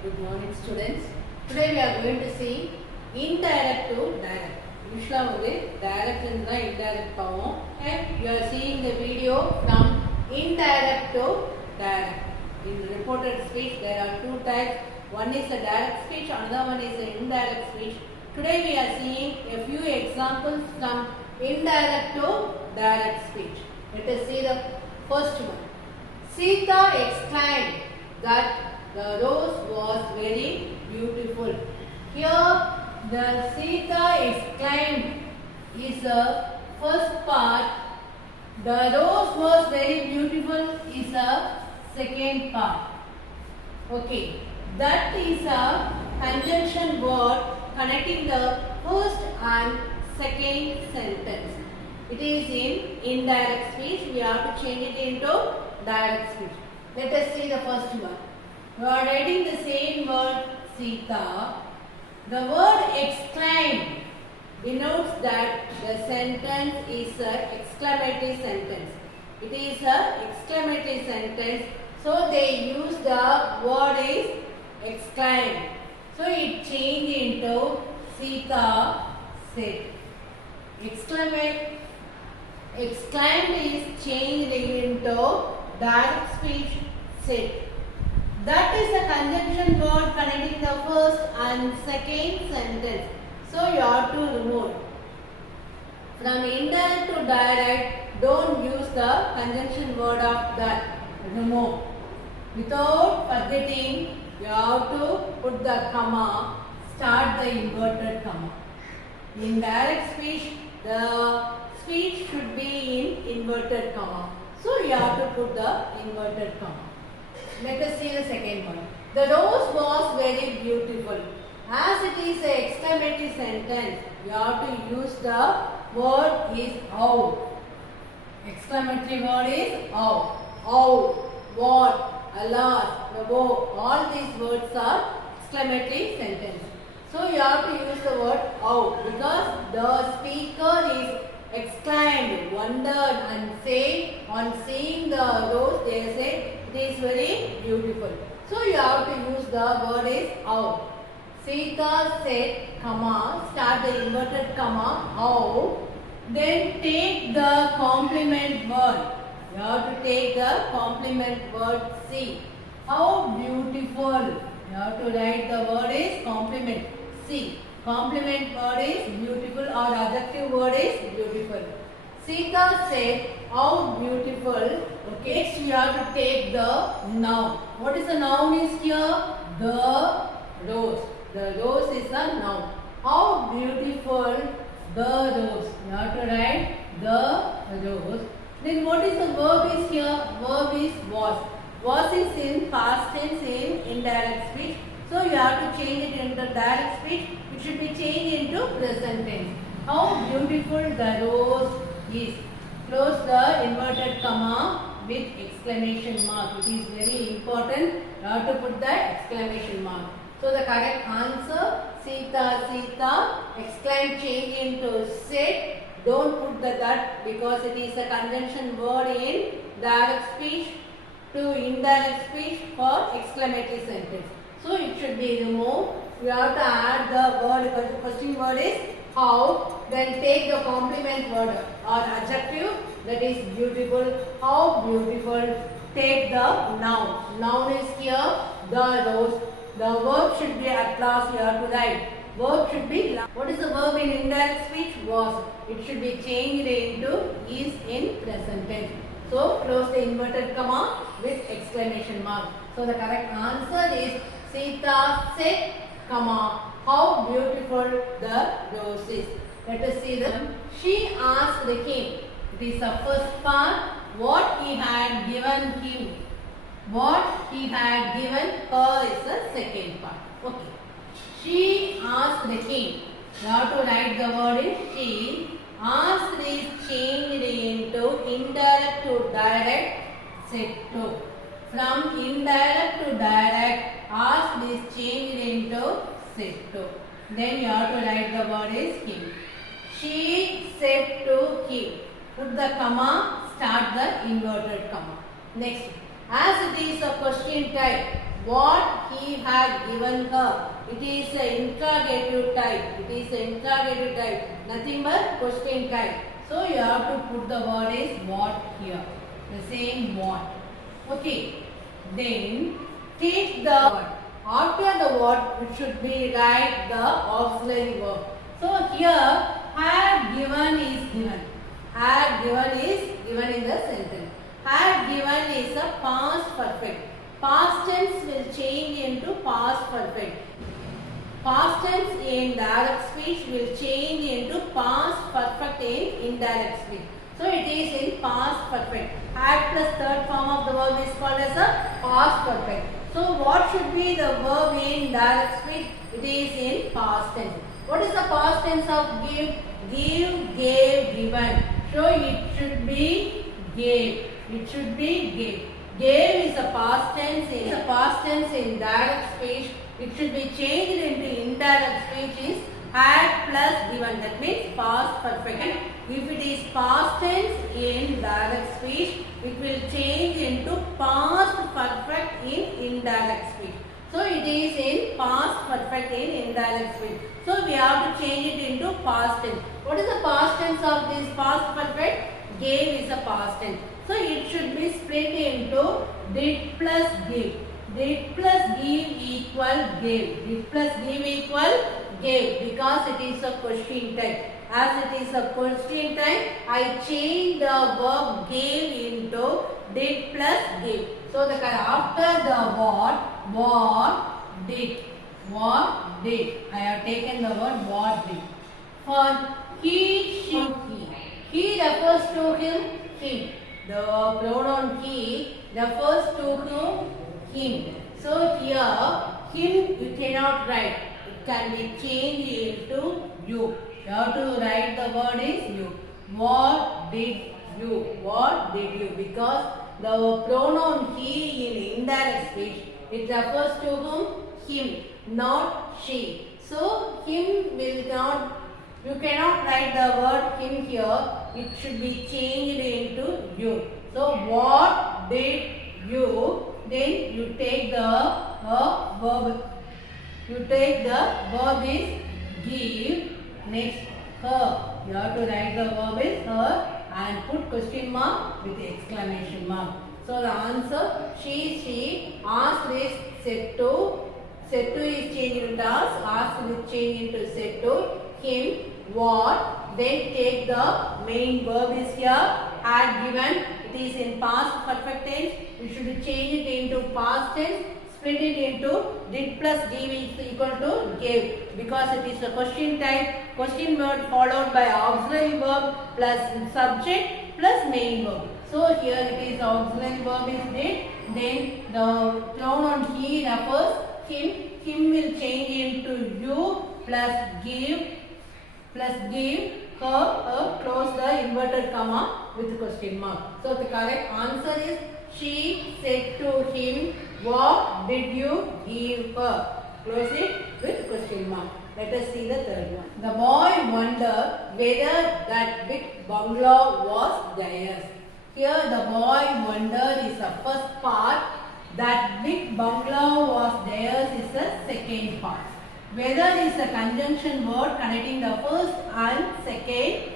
Good morning, students. Today we are going to see indirect to direct. Usually, direct and indirect power. And you are seeing the video from indirect to direct. In the reported speech, there are two types. One is a direct speech, another one is an indirect speech. Today we are seeing a few examples from indirect to direct speech. Let us see the first one. Sita exclaimed that the rose was very beautiful. Here, the Sita exclaimed is the first part. The rose was very beautiful is the second part. Okay, that is a conjunction word connecting the first and second sentence. It is in indirect speech. We have to change it into direct speech. Let us see the first one. We are writing the same word Sita. The word exclaimed denotes that the sentence is an exclamatory sentence. It is an exclamatory sentence. So they use the word is exclaimed. So it changed into Sita said. Exclaimed is changed into direct speech said. That is a conjunction word connecting the first and second sentence. So you have to remove. From indirect to direct, don't use the conjunction word of that. Remove. Without forgetting, you have to put the comma, start the inverted comma. In direct speech, the speech should be in inverted comma. So you have to put the inverted comma. Let us see the second one. The rose was very beautiful. As it is an exclamatory sentence, you have to use the word is how. Exclamatory word is how. How, what, alas, bravo. All these words are exclamatory sentence. So you have to use the word how because the speaker is exclaimed, wondered and say on seeing the rose they say it is very beautiful. So you have to use the word is how. Sita said, comma, start the inverted comma, how. Then take the complement word. You have to take the complement word see. How beautiful. You have to write the word is complement. See. Complement word is beautiful or adjective word is beautiful. Sita said, how beautiful. Okay. Next you have to take the noun. What is the noun is here? The rose. The rose is a noun. How beautiful the rose. You have to write the rose. Then what is the verb is here? Verb is was. Was is in past tense in indirect speech. So you have to change it into direct speech. It should be changed into present tense. How beautiful the rose is. Close the inverted comma with exclamation mark. It is very important. You have to put the exclamation mark. So the correct answer, Sita, Sita, exclaim change into said. Don't put the that because it is a conjunction word in direct speech to indirect speech for exclamatory sentence. So it should be removed. You have to add the word, the question word is how. Then take the complement word or adjective that is beautiful. How beautiful. Take the noun. Noun is here, the rose. The verb should be at last you have to write. Verb should be, what is the verb in indirect speech? Was. It should be changed into is in present tense. So close the inverted comma with exclamation mark. So the correct answer is Sita said, comma, how beautiful the rose is. Let us see them. She asked the king. It is the first part. What he had given him. What he had given her is the second part. Okay. She asked the king. You have to write the word in she. Asked is changed into indirect to direct said to. From indirect to direct, asked is changed into said to. Then you have to write the word is him. She said to him. Put the comma, start the inverted comma. Next. As it is a question type, what he had given her. It is an interrogative type. It is an interrogative type. Nothing but question type. So you have to put the word is what here. The same what. Okay. Then take the what. After the what, it should be write the auxiliary verb. So here had given is given. Had given is given in the sentence. Had given is a past perfect. Past tense will change into past perfect. Past tense in direct speech will change into past perfect in indirect speech. So it is in past perfect. Had plus third form of the verb is called as a past perfect. So what should be the verb in direct speech? It is in past tense. What is the past tense of give? Give, gave, given. So it should be gave. It should be gave. Gave is a past tense. It is a past tense in direct speech. It should be changed into indirect speech is had plus given. That means past perfect. And if it is past tense in direct speech, it will change into past perfect in indirect speech. So it is in past perfect in indirect speech. So we have to change it into past tense. What is the past tense of this past perfect? Gave is a past tense. So it should be split into did plus give. Did plus give equal gave. Did plus give equal gave, because it is a question type. As it is a question type, I change the verb gave into did plus give. So the after the what did. What did. I have taken the word what did. For he, she, he refers to him, him. The pronoun he refers to whom, him. So here, him you cannot write. It can be changed into you. You have to write the word is you. What did you? What did you? Because the pronoun he in indirect speech, it refers to whom? Him, not she. So him will not, you cannot write the word him here. It should be changed into you. So what did you? Then you take the verb. You take the verb is give. Next her. You have to write the verb is her and put question mark with exclamation mark. So the answer she asked is said to. Said to is changed into asked. Asked is changed into said to. Him what. Then take the main verb is here. Had given. It is in past perfect tense. You should change it into past tense. Split it into did plus give is equal to gave, because it is a question type. Question word followed by auxiliary verb plus subject plus main verb. So here it is auxiliary verb is did. Then the pronoun he refers him. Him will change into you plus give her, close the inverted comma with question mark. So the correct answer is she said to him, what did you give her? Close it with question mark. Let us see the third one. The boy wondered whether that big bungalow was theirs. Here the boy wondered is the first part. That big bungalow was theirs is the second part. Whether is a conjunction word connecting the first and second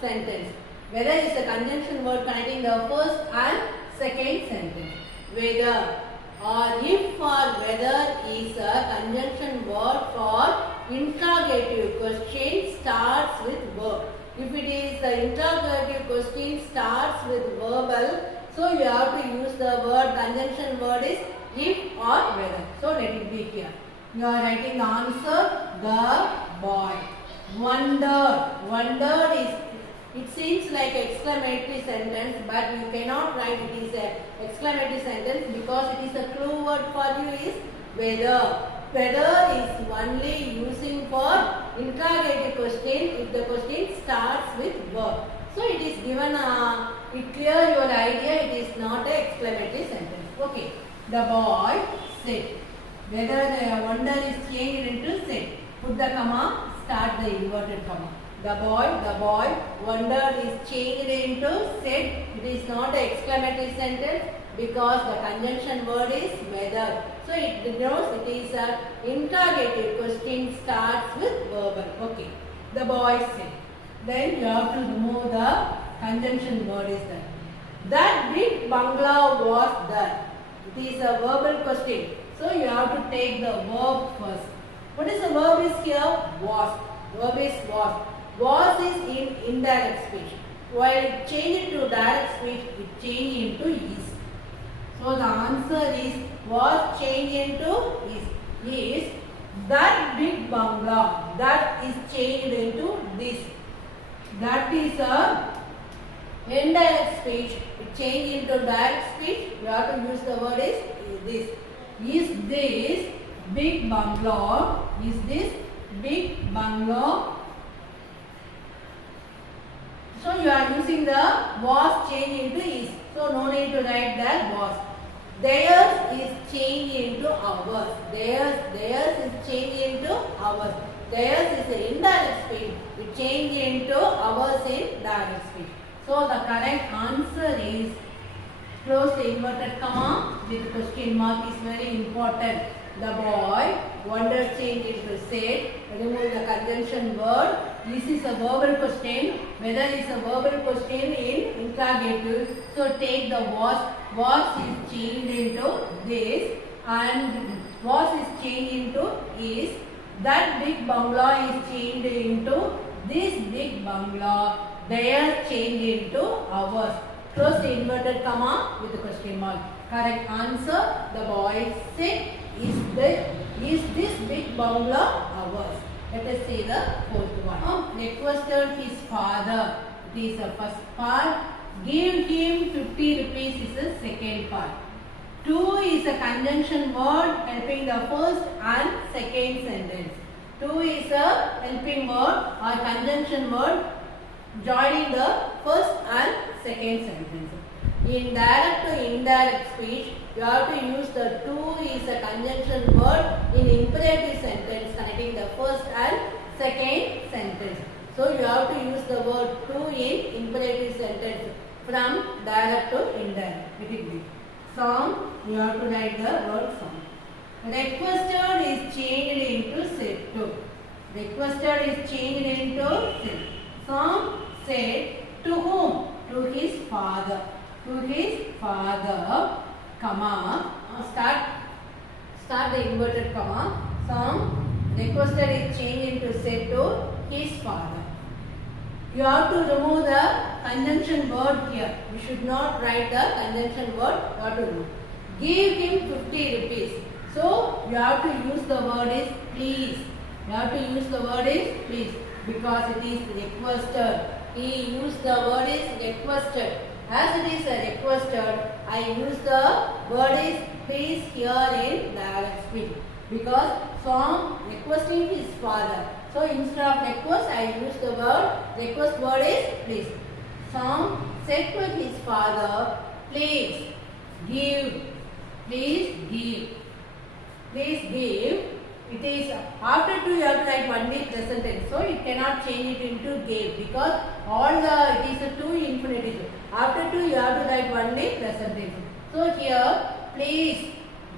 sentence. Whether is a conjunction word connecting the first and second sentence. Whether or if or whether is a conjunction word for interrogative question starts with verb. If it is the interrogative question starts with verbal, so you have to use the word conjunction word is if or whether. So let it be here. You are writing the answer, the boy. Wondered is, it seems like exclamatory sentence, but you cannot write it is a exclamatory sentence because it is a clue word for you is whether. Whether is only using for interrogative question if the question starts with verb. So it is given it clear your idea, it is not an exclamatory sentence. Okay. The boy said. Whether the wonder is changed into said. Put the comma, start the inverted comma. The boy wondered is changed into said. It is not an exclamatory sentence because the conjunction word is whether. So it denotes it is a interrogative question, starts with verbal. Okay. The boy said. Then you have to remove the conjunction word is there. That big bungalow was there. It is a verbal question. So you have to take the verb first. What is the verb is here? Was. Verb is was. Was is in indirect speech. While change it to direct speech, it change into is. So the answer is was changed into is. Is that big bungalow. That is changed into this. That is a indirect speech. It change into direct speech. You have to use the word is this. Is this big bungalow? Is this big bungalow? So you are using the was change into is. So no need to write that was. Theirs is changed into ours. Theirs is changed into ours. Theirs is an indirect speech. It change into ours in direct speech. So the correct answer is close the inverted comma with question mark is very important. The boy wondered change into said. Remove the conjunction word. This is a verbal question. Whether is a verbal question in interrogative. So take the was. Was is changed into this and was is changed into is. That big bungalow is changed into this big bungalow. They are changed into ours. Close the inverted comma with the question mark. Correct answer. The boy said, is this big bungalow ours? Let us see the fourth one. Requested his father. It is the first part. Give him 50 rupees is the second part. To is a conjunction word helping the first and second sentence. To is a helping word or conjunction word joining the first and second sentence. In direct to indirect speech, you have to use the to is a conjunction word in imperative sentence connecting the first and second sentence. So you have to use the word to in imperative sentence from direct to indirect. Repeat. Song, you have to write the word song. Requested is changed into said to. Requested is changed into said. Song said to whom? To his father. To his father, comma, start the inverted comma. Song requested is changed into said to his father. You have to remove the conjunction word here. You should not write the conjunction word. You have to remove. Give him 50 rupees. So you have to use the word is please. You have to use the word is please because it is requested. He used the word is requested. As it is a requested, I use the word is please here in direct speech because song requesting his father. So instead of request, I use the request word is please. Song said to his father, please give, please give, please give. It is after to you have to write only present tense. So you cannot change it into gave because it is a two infinitive. After two you have to write only present tense. So here please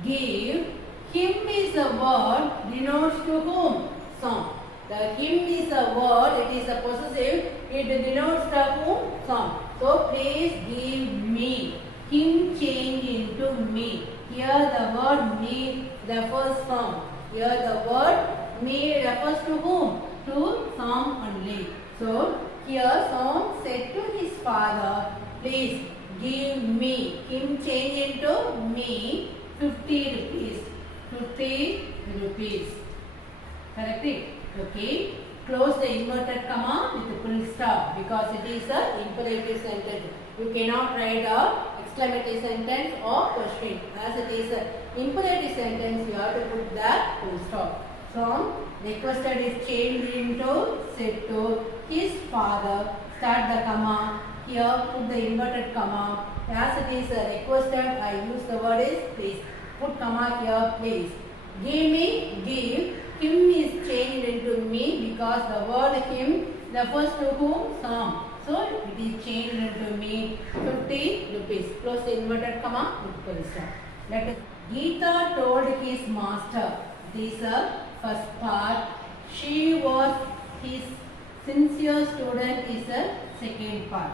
give. Him is a word denotes to whom? Song. The him is a word, it is a possessive, it denotes the whom? Song. So please give me. Him change into me. Here the word me refers song. Here the word me refers to whom? To song only. So here song said to his father, please give me. Him change into me 50 rupees. 50 rupees. Correct it? Okay. Close the inverted comma with a full stop because it is a imperative sentence. You cannot write a exclamatory sentence or question. As it is an imperative sentence, you have to put the full stop. So, requested is changed into said to his father. Start the comma. Here, put the inverted comma. As it is requested, I use the word is please. Put comma here, please. Give me, give. Him is changed into me because the word him refers to whom? Sam. So it is changed into me 50 rupees. Close the inverted comma with full stop. Let us. Geeta told his master. This is the first part. She was his sincere student is the second part.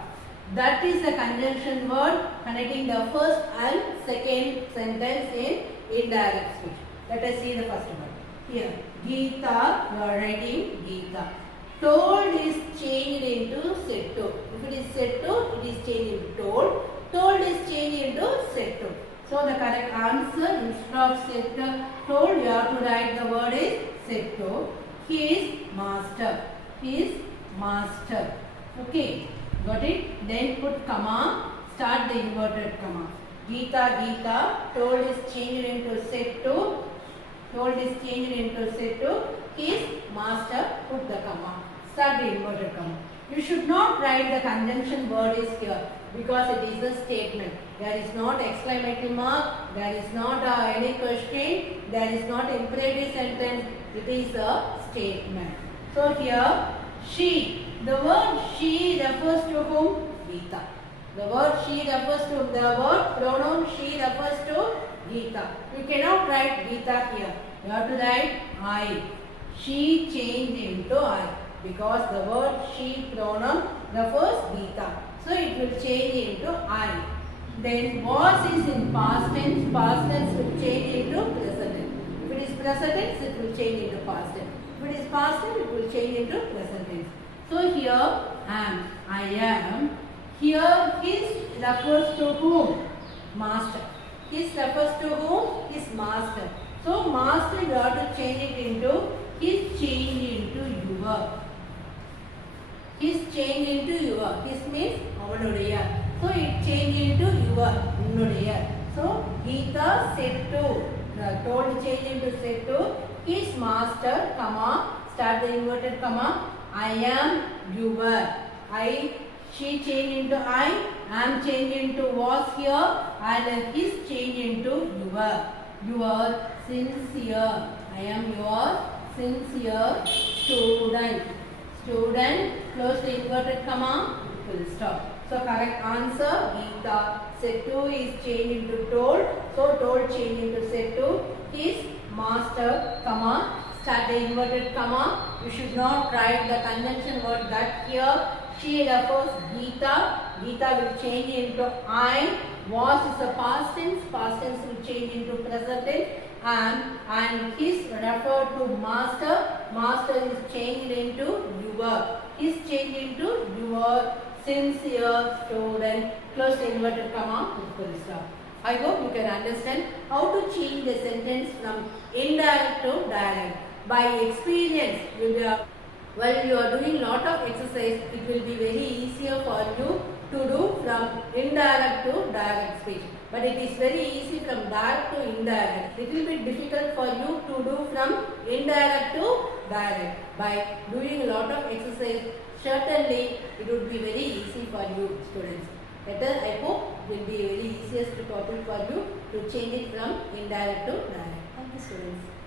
That is the conjunction word connecting the first and second sentence in indirect speech. Let us see the first one. Here, Geeta, you are writing Geeta. Told is changed into said to. If it is said to, it is changed into told. Told is changed into said to. So the correct answer, instead of said to, told, you have to write the word is said to. His master. His master. Okay. Got it? Then put comma. Start the inverted comma. Geeta, Geeta. Told is changed into said to. Told is changed into said to. His master. Put the comma. Start the inverted comma. You should not write the conjunction word is here because it is a statement. There is not exclamation mark. There is not any question. There is not imperative sentence. It is a statement. So here she. The word she refers to whom? Geeta. The word she refers to the word pronoun she refers to Geeta. You cannot write Geeta here. You have to write I. She changed into I because the word she pronoun refers Geeta. So it will change into I. Then was is in past tense. Past tense will change into present tense. If it is present tense, it will change into past tense. If it is past tense, it will change into present tense. So here am, I am. Here his refers to whom? Master. His refers to whom? His master. So master you have to change it into his change into your. His change into your. His means avanuடைய. So it change into your. உன்னுடைய. So Geeta said to. Told change into said to. His master, comma. Start the inverted comma. I am your. I, she changed into I, am changed into was here, and his changed into your. Your sincere. I am your sincere student. Student, close the inverted comma, full stop. So correct answer, Geeta. Said to is changed into told. So told changed into said to. His master, comma. Start the inverted comma. You should not write the conjunction word that here. She refers Geeta. Geeta will change into I. Was is the past tense. Past tense will change into present tense. And his referred to master. Master is changed into your. His changed into your sincere student. Close the inverted comma with full stop. I hope you can understand how to change the sentence from indirect to direct. By experience, while you are doing lot of exercise, it will be very easier for you to do from indirect to direct speech. But it is very easy from direct to indirect. It will be difficult for you to do from indirect to direct. By doing a lot of exercise, certainly it would be very easy for you students. Better, I hope, will be very easiest topic for you to change it from indirect to direct. Thank you students.